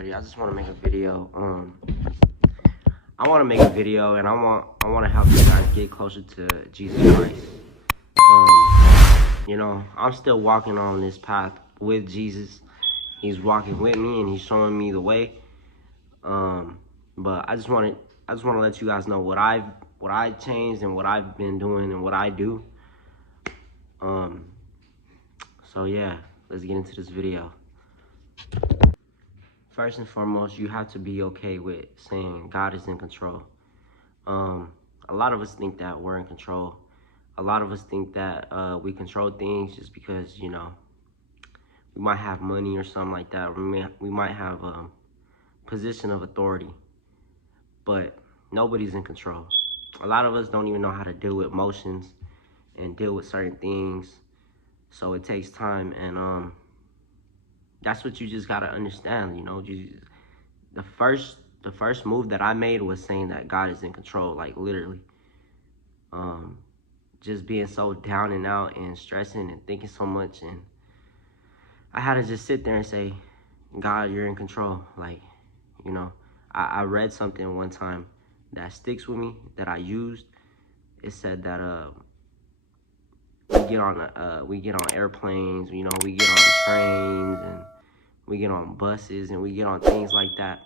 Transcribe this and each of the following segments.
everybody. I just want to make a video. I want to make a video, and I want to help you guys get closer to Jesus Christ. I'm still walking on this path with Jesus. He's walking with me, and he's showing me the way. But I just want to let you guys know what I changed and what I've been doing and what I do. So yeah, let's get into this video. First and foremost, you have to be okay with saying God is in control. A lot of us think that we're in control. A lot of us think that we control things just because, we might have money or something like that. We might have a position of authority, but nobody's in control. A lot of us don't even know how to deal with emotions and deal with certain things. So it takes time, and that's what you just gotta understand. The first move that I made was saying that God is in control, like literally. Just being so down and out and stressing and thinking so much, and I had to just sit there and say, God, you're in control. Like, I read something one time that sticks with me that I used. It said that we get on airplanes, we get on trains, and we get on buses, and we get on things like that,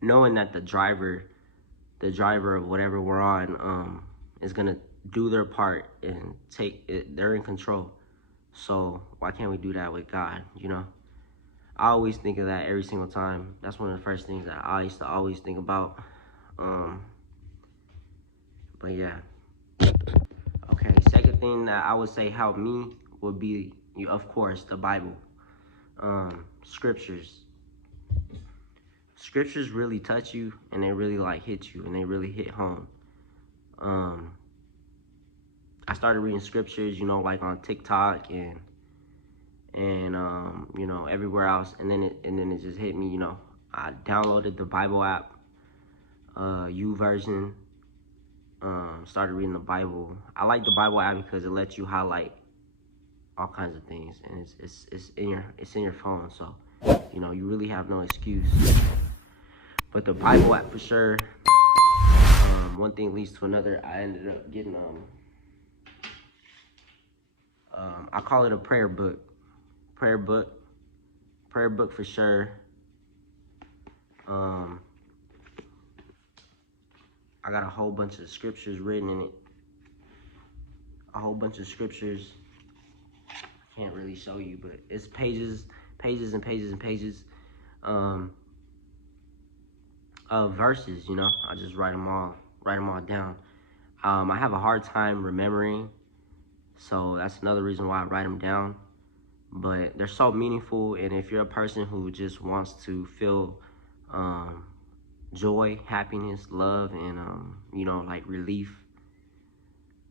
knowing that the driver of whatever we're on is gonna do their part and take it. They're in control. So why can't we do that with God? I always think of that every single time. That's one of the first things that I used to always think about. But yeah. Okay, second thing that I would say helped me would be, of course, the Bible. Scriptures. Scriptures really touch you, and they really hit you, and they really hit home. I started reading scriptures, like on TikTok and everywhere else, and then it just hit me. I downloaded the Bible app, YouVersion. Started reading the Bible. I like the Bible app because it lets you highlight all kinds of things, and it's in your phone, so you really have no excuse. But the Bible app for sure. One thing leads to another. I ended up getting I call it a prayer book for sure. I got a whole bunch of scriptures written in it. A whole bunch of scriptures. I can't really show you, but it's pages and pages and pages of verses. I just write them all down. I have a hard time remembering, so that's another reason why I write them down. But they're so meaningful, and if you're a person who just wants to feel joy, happiness, love, and relief,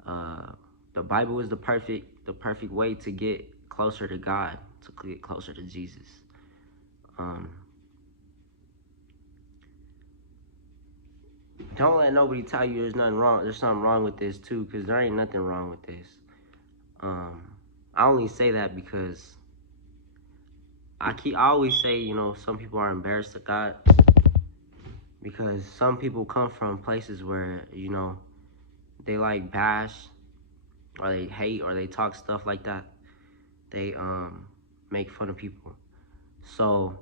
the Bible is the perfect way to get closer to God, to get closer to Jesus. Don't let nobody tell you there's nothing wrong. There's something wrong with this too, because there ain't nothing wrong with this. I only say that because I always say, some people are embarrassed of God, because some people come from places where, they bash, or they hate, or they talk stuff like that. They make fun of people. So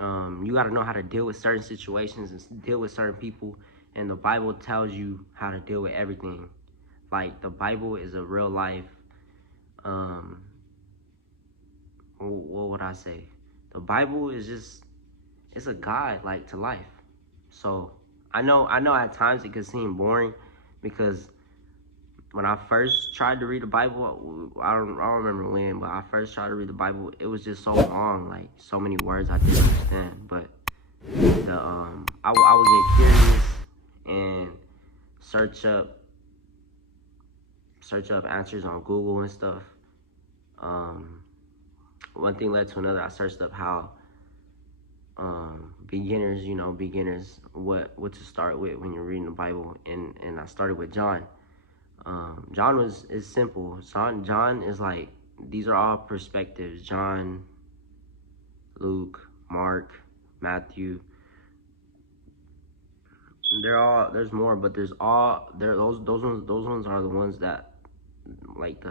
you got to know how to deal with certain situations and deal with certain people, and the Bible tells you how to deal with everything. Like, the Bible is a real life, what would I say? The Bible is just, it's a guide, to life. So I know at times it could seem boring, because when I first tried to read the Bible, I don't remember when, but I first tried to read the Bible, it was just so long, so many words I didn't understand. But I would get curious and search up answers on Google and stuff. One thing led to another. I searched up how beginners, what to start with when you're reading the Bible, and I started with John. John is simple. John is these are all perspectives. John Luke, Mark, Matthew. There's more, but those ones are the ones that, like,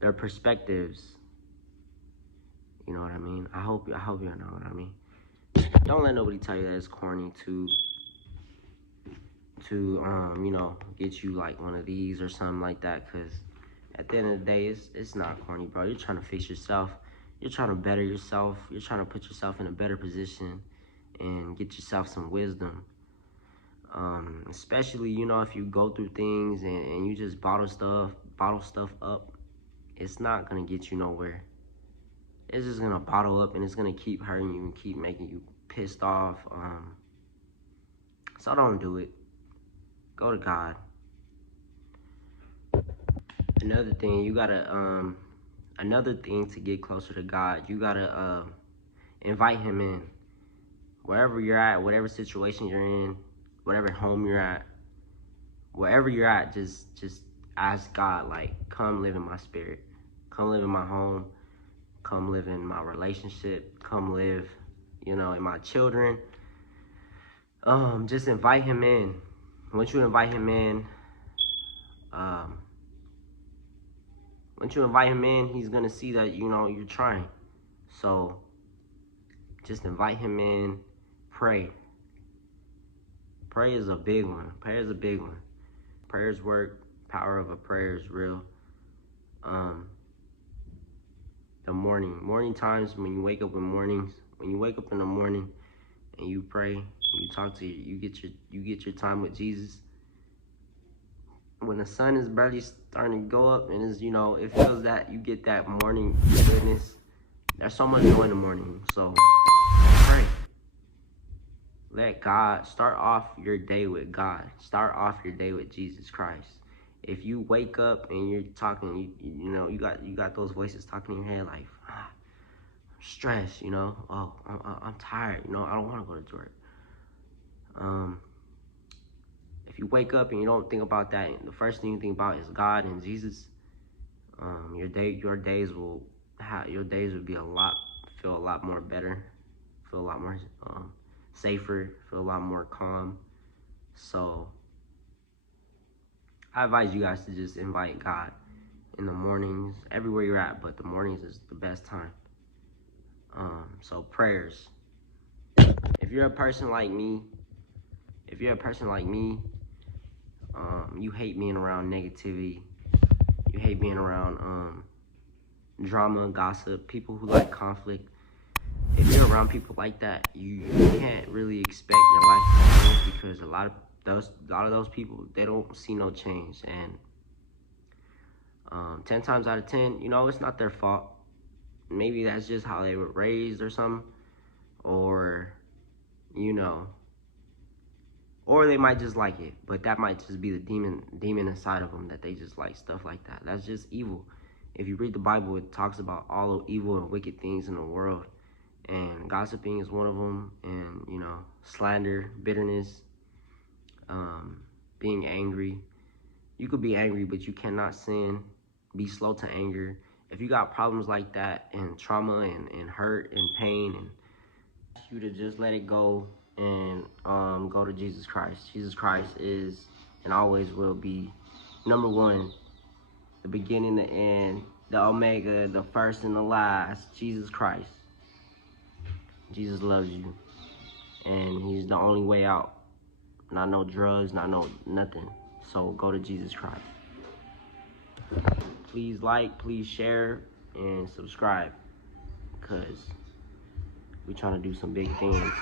their perspectives. You know what I mean? I hope you know what I mean. Don't let nobody tell you that it's corny to get you like one of these or something like that, because at the end of the day, it's not corny, bro. You're trying to fix yourself. You're trying to better yourself. You're trying to put yourself in a better position and get yourself some wisdom. Especially, if you go through things and you just bottle stuff up, it's not gonna get you nowhere. It's just gonna bottle up and it's gonna keep hurting you and keep making you pissed off. So don't do it. Go to God. Another thing, another thing to get closer to God, you gotta invite Him in. Wherever you're at, whatever situation you're in, whatever home you're at, wherever you're at, just ask God, like, come live in my spirit. Come live in my home. Come live in my relationship. Come live, in my children. Just invite Him in. Once you invite Him in, He's gonna see that, you're trying. So just invite Him in. Pray. Pray is a big one. Prayers work. Power of a prayer is real. The morning times, when you wake up in the morning and you pray, you talk to you get your time with Jesus. When the sun is barely starting to go up and it feels that you get that morning goodness. There's so much joy in the morning. So pray. Let God start off your day with God. Start off your day with Jesus Christ. If you wake up and you're talking, you got those voices talking in your head like, I'm stressed, oh, I'm tired, I don't want to go to work. If you wake up and you don't think about that, the first thing you think about is God and Jesus, your days will feel a lot more better, feel a lot more safer, feel a lot more calm. So I advise you guys to just invite God in the mornings, everywhere you're at, but the mornings is the best time. So prayers. If you're a person like me, you hate being around negativity. You hate being around drama, gossip, people who like conflict. If you're around people like that, you can't really expect your life to change, because a lot of those people, they don't see no change. And 10 times out of 10, it's not their fault. Maybe that's just how they were raised or something, or or they might just like it, but that might just be the demon inside of them, that they just like stuff like that. That's just evil. If you read the Bible, it talks about all the evil and wicked things in the world, and gossiping is one of them, and slander, bitterness, being angry. You could be angry, but you cannot sin. Be slow to anger. If you got problems like that, and trauma and hurt and pain, and you to just let it go and go to Jesus Christ. Jesus Christ is and always will be number one, the beginning, the end, the Omega, the first and the last. Jesus Christ. Jesus loves you, and He's the only way out. Not no drugs, not no nothing. So go to Jesus Christ. Please like, please share, and subscribe, because we're trying to do some big things.